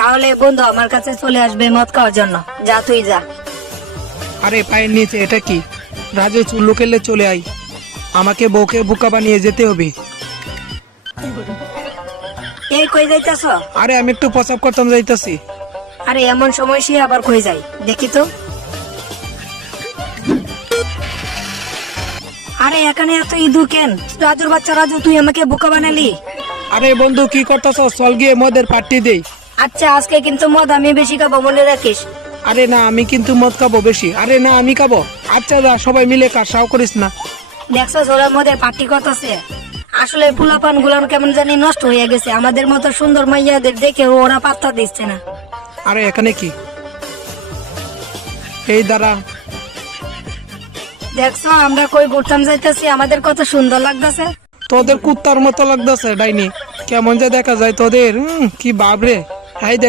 তাহলে বন্ধু আমার কাছে চলে আসবে মদ খাওয়ার জন্য। যা তুই যা। আরে পায়ের নিচে এটা কি? রাজু চুল্লু কেলে চলে আই, আমাকে বউকে বোকা বানিয়ে যেতে হবে। এই কই যাইতাছ? আরে আমি একটু প্রসাব করতাম যাইতাছি। আরে এমন সময় সে আবার কই যায় দেখি তো। আরে এখানে এত ইঁদুর কেন? রাজুর বাচ্চা রাজু, তুই আমাকে বোকা বানালি। আরে বন্ধু কি করতেছ? চল গিয়ে মদের পার্টি দেই। আচ্ছা আজকে কিন্তু মদ আমি বেশি খাবো, মনে রাখিস। আরে না আমি কিন্তু মদ খাবো বেশি। আরে না আমি খাবো। আচ্ছা যা, সবাই মিলে কার সাও করিস না। দেখছো ওরা মদের পার্টি করতেছে। আসলে ফুলাপান গুলান কেমন জানি নষ্ট হয়ে গেছে, আমাদের মতো সুন্দর মাইয়াদের দেখে ওরা পাত্তা দিচ্ছে না। আরে এখানে কি? এই দাঁড়া। দেখছো আমরা কই ঘুরতাম যাইতেছি, আমাদের কত সুন্দর লাগতেছে। তোদের কুত্তার মতো লাগতেছে ডাইনি, কেমন যে দেখা যায় তোদের। কি বাবরে। হাই